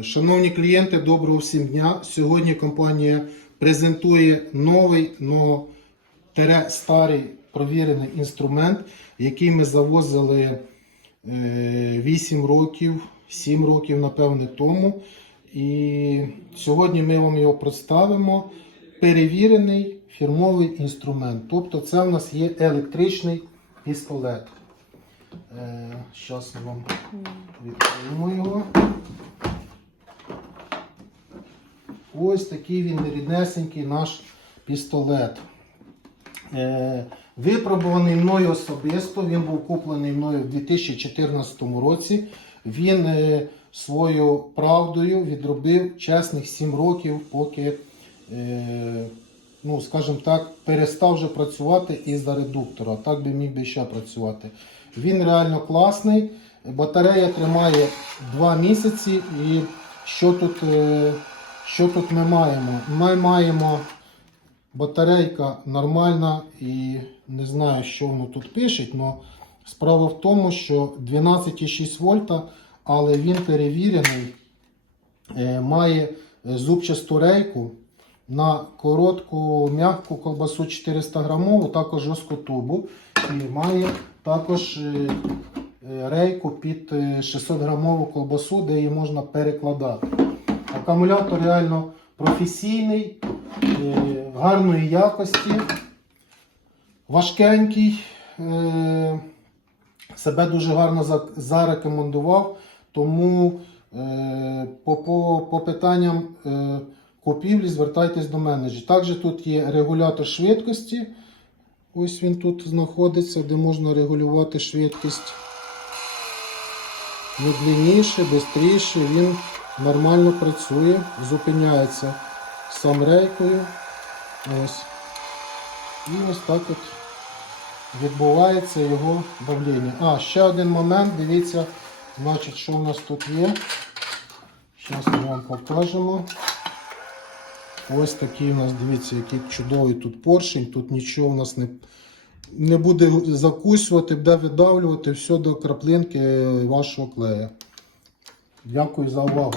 Е, Шановні клієнти, доброго всім дня. Сьогодні компанія презентує новий, но старий провірений інструмент, який ми завозили е, 8 років, 7 років, напевне, тому. І сьогодні ми вам його представимо. Перевірений фірмовий інструмент. Тобто це в нас є електричний пістолет. Зараз ми вам відкриємо його. Ось такий він ріднесенький наш пістолет. Е, випробуваний мною особисто, він був куплений мною в 2014 році. Він е, свою правдою відробив чесних 7 років, поки, е, ну, скажімо так, перестав вже працювати із-за редуктора. Так би міг би ще працювати. Він реально класний. Батарея тримає 2 місяці. І що тут, е, що тут ми маємо? Ми маємо батарейка нормальна і не знаю, що воно тут пише, але справа в тому, що 12,6 вольта, але він перевірений, е, має зубчасту рейку на коротку м'яку колбасу 400 грамову, також жорстку тубу. І має також е, е, рейку під е, 600 грамову колбасу, де її можна перекладати. Акумулятор реально професійний, е, гарної якості, важкенький, е, себе дуже гарно зарекомендував. Тому е, по, по, по питанням купівлі звертайтесь до менеджера. Також тут є регулятор швидкості. Ось він тут знаходиться, де можна регулювати швидкість. Медленніше, швидше, він нормально працює, зупиняється сам рейкою. Ось. І ось так от відбувається його давлення. А, ще один момент, дивіться, значить, що в нас тут є. Зараз ми вам покажемо. Ось такий у нас, дивіться, який чудовий тут поршень, тут нічого у нас не, не буде закусувати, буде видавлювати все до краплинки вашого клея. Дякую за увагу.